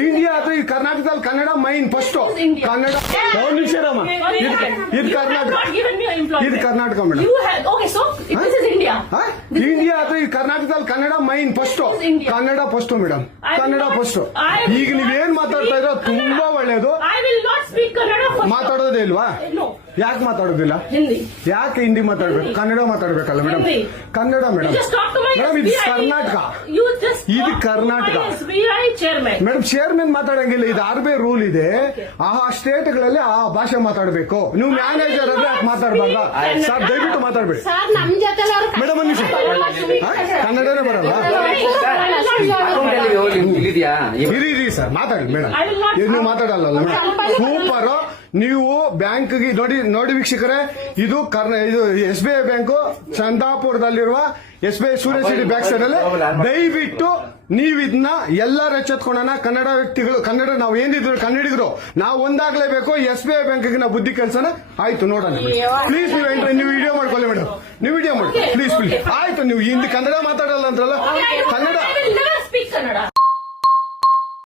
India ಅಥವಾ ಈ ಕರ್ನಾಟಕದಲ್ಲಿ ಕನ್ನಡ ಮೈನ್ ಫಸ್ಟ್ ಕನ್ನಡ ಒಂದು ನಿಮಿಷ ರಮ್ಮ ಇದು ಕರ್ನಾಟಕ ಇದು ಕರ್ನಾಟಕ ಮೇಡಮ್ ಇಂಡಿಯಾ ಅಥವಾ ಈ ಕರ್ನಾಟಕದಲ್ಲಿ Kannada main first Kannada first madam Kannada first ಈಗ ನೀವೇನ್ ಮಾತಾಡ್ತಾ ಇರೋ ತುಂಬಾ ಒಳ್ಳೇದು ಮಾತಾಡೋದೇ ಇಲ್ವಾ ಯಾಕೆ ಮಾತಾಡೋದಿಲ್ಲ ಯಾಕೆ ಹಿಂದಿ ಮಾತಾಡ್ಬೇಕು ಕನ್ನಡ ಮಾತಾಡ್ಬೇಕಲ್ಲ ಮೇಡಮ್ ಕನ್ನಡ ಮೇಡಮ್ ಮೇಡಮ್ ಇದು ಕರ್ನಾಟಕ ಇದು ಕರ್ನಾಟಕ ಮೇಡಮ್ ಚೇರ್ಮನ್ ಮಾತಾಡಂಗಿಲ್ಲ ಇದು ಆರ್ ಬಿ ಐ ರೂಲ್ ಇದೆ ಆ ಸ್ಟೇಟ್ ಗಳಲ್ಲಿ ಆ ಭಾಷೆ ಮಾತಾಡಬೇಕು ನೀವು ಮ್ಯಾನೇಜರ್ ಅಂದ್ರೆ ಯಾಕೆ ಮಾತಾಡ್ಬಾರ್ದ ಸರ್ ದಯವಿಟ್ಟು ಮಾತಾಡ್ಬೇಡಿ ಮೇಡಮ್ ಒಂದು ನಿಮಿಷ ಕನ್ನಡನೇ ಬರಲ್ಲ ಇರಿ ಸರ್ ಮಾತಾಡಿ ಮೇಡಮ್ ನೀವು ಮಾತಾಡಲ್ಲ ಸೂಪರ್ ನೀವು ಬ್ಯಾಂಕ್ಗೆ ನೋಡಿ ವೀಕ್ಷಕರೇ ಇದು ಎಸ್ ಬಿ ಐ ಬ್ಯಾಂಕು ಚಂದಾಪುರದಲ್ಲಿರುವ S B I Surya city back side ಅಲ್ಲಿ ದಯವಿಟ್ಟು ನೀವು ಇದನ್ನ ಎಲ್ಲರೂ ಎಚ್ಚೆತ್ಕೊಳ್ಳೋಣ ಕನ್ನಡ ವ್ಯಕ್ತಿಗಳು ಕನ್ನಡ ನಾವು ಏನಿದ್ರು ಕನ್ನಡಿಗರು ನಾವು ಒಂದಾಗ್ಲೇಬೇಕು ಎಸ್ ಬಿ ಐ ಬ್ಯಾಂಕ್ಗೆ ನಾವು ಬುದ್ಧಿ ಕೆಲಸನ ಆಯ್ತು ನೋಡೋಣ ಪ್ಲೀಸ್ ನೀವು ವಿಡಿಯೋ ಮಾಡ್ಕೊಳ್ಳಿ ಮೇಡಮ್ ನೀವು ವಿಡಿಯೋ ಮಾಡಿ ಪ್ಲೀಸ್ ಆಯ್ತು ನೀವು ಹಿಂದಿ ಕನ್ನಡ ಮಾತಾಡಲ್ಲ ಅಂದ್ರಲ್ಲ ಕನ್ನಡ